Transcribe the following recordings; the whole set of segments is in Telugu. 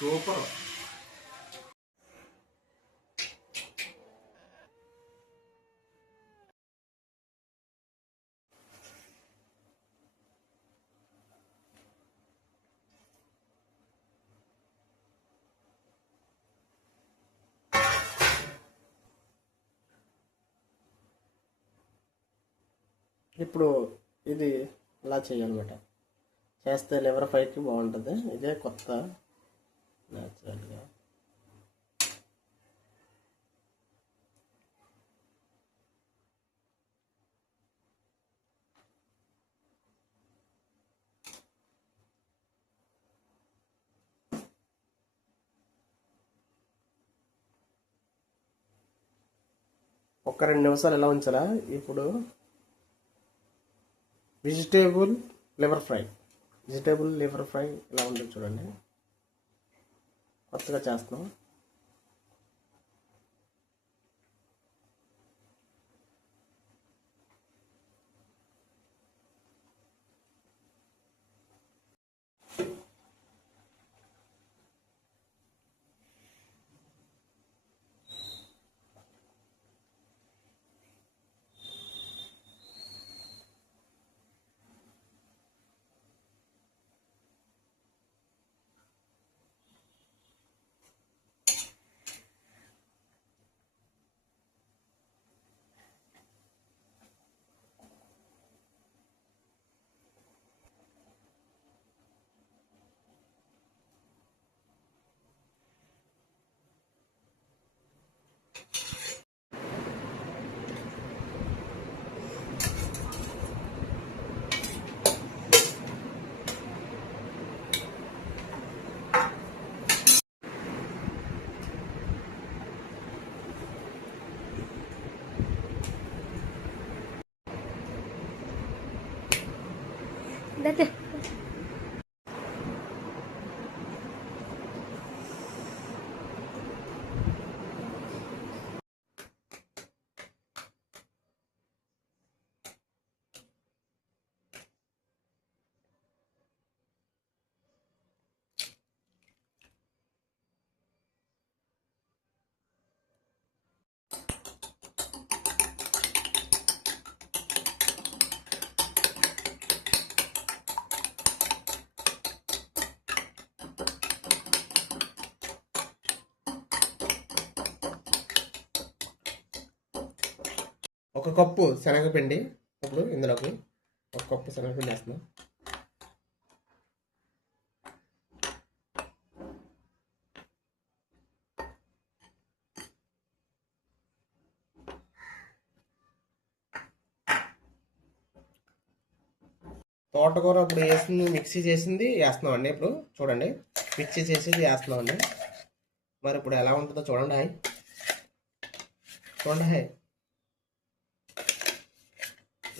సూపర్. ఇప్పుడు ఇది ఇలా చేయాలన్నమాట. చేస్తే లివర్ ఫ్రైకి బాగుంటుంది. ఇదే కొత్త న్యాచురల్గా. ఒక 2 నిమిషాలు ఎలా ఉంచాలా. ఇప్పుడు వెజిటేబుల్ లివర్ ఫ్రై ఇలా ఉంటుంది చూడండి. కొత్తగా చేస్తున్నాం. Date. ఒక కప్పు శనగపిండి. ఇప్పుడు ఇందులోకి ఒక కప్పు శనగపిండి వేస్తున్నాం. తోటకూర ఇప్పుడు వేసింది, మిక్సీ చేసింది వేస్తున్నామండి. ఇప్పుడు చూడండి, మిక్సీ చేసేది వేస్తున్నామండి. మరి ఇప్పుడు ఎలా ఉంటుందో చూడండి. హాయ్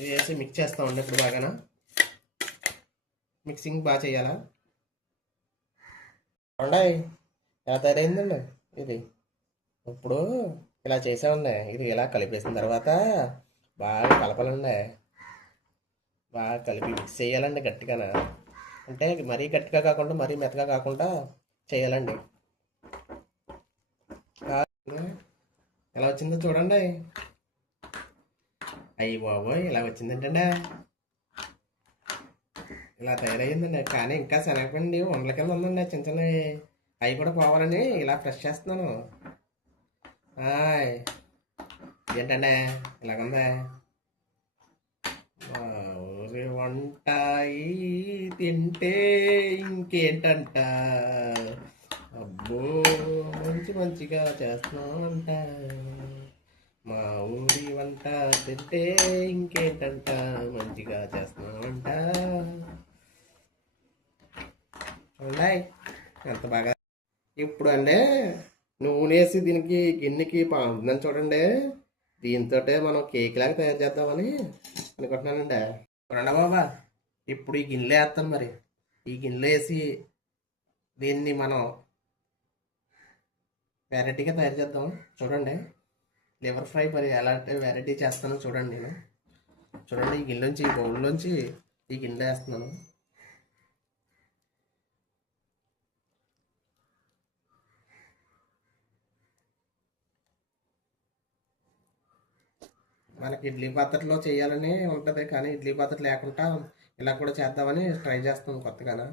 ఇది వేసి మిక్స్ చేస్తామండి. ఇప్పుడు బాగా మిక్సింగ్ బాగా చేయాలా. చూడండి ఎలా తయారైందండి ఇది. ఇప్పుడు ఇలా చేసామండి. ఇది ఇలా కలిపేసిన తర్వాత బాగా కలపాలండి. బాగా కలిపి మిక్స్ చేయాలండి గట్టిగా. అంటే మరీ గట్టిగా కాకుండా మరీ మెత్తగా కాకుండా చేయాలండి. ఎలా వచ్చిందో చూడండి. అయ్యి బాబోయ్ ఇలా వచ్చిందంటే ఇలా తయారయ్యిందండి. కానీ ఇంకా శనగపిండి ఉండల కింద ఉందండి చిన్న చిన్నవి. అవి కూడా పోవాలని ఇలా ఫ్రెష్ చేస్తున్నాను. ఏంటండి ఇలాగుందా ఊరి వంట తింటే ఇంకేంటంట. అబ్బో మంచిగా చేస్తున్నామంట. మా ఊరి వంట తింటే ఇంకేంటంట మంచిగా చేస్తున్నామంట. చూడండి ఎంత బాగా. ఇప్పుడు అండి నూనెసి దీనికి గిన్నెకి ఉందని చూడండి. దీంతో మనం కేక్ లాగా తయారు చేద్దామని అనుకుంటున్నానండి. చూడండి బాబా, ఇప్పుడు ఈ గిన్నెలో వేస్తాను. మరి ఈ గిన్నెలో వేసి దీన్ని మనం వెరైటీగా తయారు చేద్దాం. చూడండి లివర్ ఫ్రై మరి ఎలాంటి వెరైటీ చేస్తానో చూడండి. నేను చూడండి ఈ గిన్నెలోంచి, ఈ బౌల్లోంచి ఈ గిన్నెలో వేస్తున్నాను. మనకి ఇడ్లీ పాత్రలో చేయాలని ఉంటుంది, కానీ ఇడ్లీ పాత్ర లేకుండా ఇలా కూడా చేద్దామని ట్రై చేస్తాం కొత్తగానా.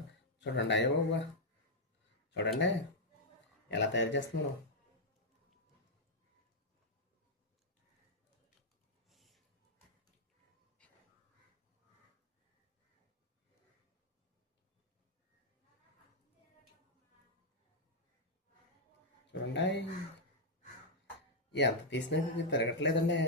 చూడండి అయ్యో బాబా, చూడండి ఎలా తయారు చేస్తున్నాం. చూడండి ఎంత తీసినా ఇది తిరగట్లేదండి.